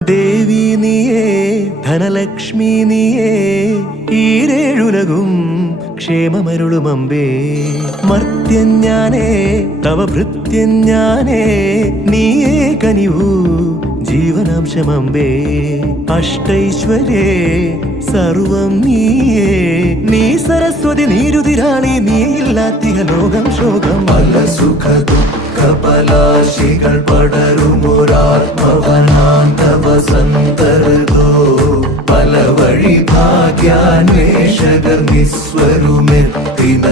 ദേവി നീയേ ധനലക്ഷ്മി നീയേ ഈരേഴുലകും ക്ഷേമമരുളുമമ്പേ. മർത്യഞ്ഞാനേ തവ ഭൃത്യഞ്ഞാനേ നീയേ കനിവൂ ജീവനാംശമമ്പേ. അഷ്ടൈശ്വര്യേ സർവം നീയേ നീ സരസ്വതി നീരുതിരാളി നീയില്ലാത്തിഹ ലോകം ശോകം. പല സുഖ ദുഃഖ പലാശികൾ പടരുമൊരാത്മവനാന്തവ സന്തർഗോ. പല വഴി ഭാഗ്യാന്വേഷകർ നിസ്വരുമെത്തിന